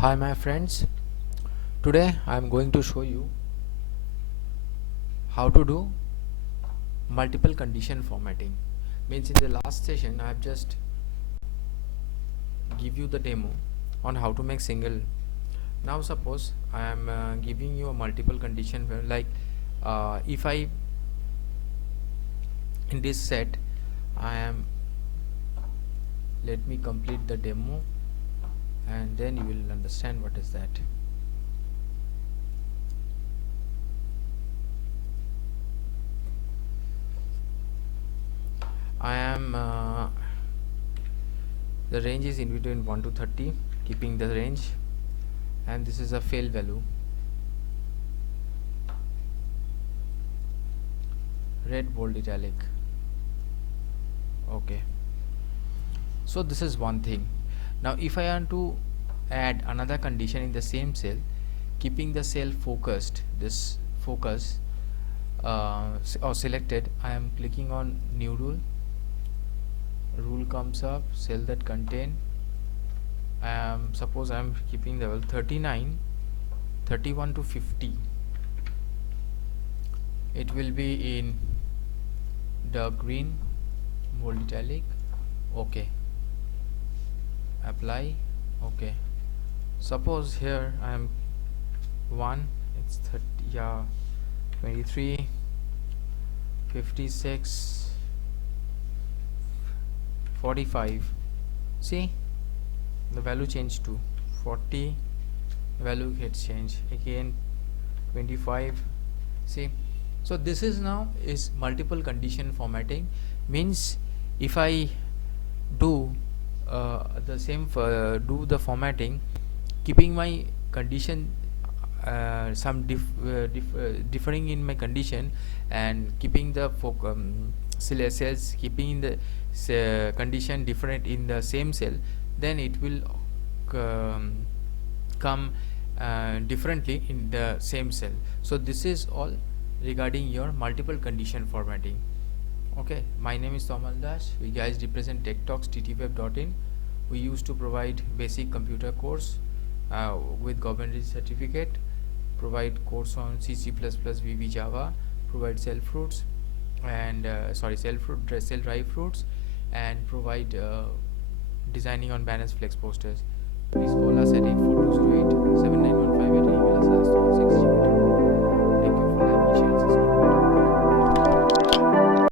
Hi my friends, today I am going to show you how to do multiple condition formatting. Means in the last session I have just give you the demo on how to make single. Now suppose I am giving you a multiple condition like if I in this set I am let me complete the demo and then you will understand what is that. I am the range is in between 1 to 30, keeping the range, and this is a fail value, red bold italic. Okay, so this is one thing. Now if I want to add another condition in the same cell, keeping the cell focused, this focus or selected, I am clicking on new rule comes up, cell that contain, suppose I am keeping the level 39, 31 to 50, it will be in dark green, bold italic. Okay, apply. Okay, suppose here I am 1, it's 30, yeah, 23, 56, 45. See, the value changed to 40, value gets changed again 25. See, so this is now is multiple condition formatting. Means if I do the same do the formatting, keeping my condition some differing in my condition, and keeping the cells keeping the condition different in the same cell, then it will come differently in the same cell. So this is all regarding your multiple condition formatting. Okay, my name is Tomal Das. We guys represent techtalks.ttweb.in. We used to provide basic computer course with government certificate, provide course on C, C++, VB, Java, provide cell fruits and cell drive fruits, and provide designing on banners, flex posters. Please call us at 8428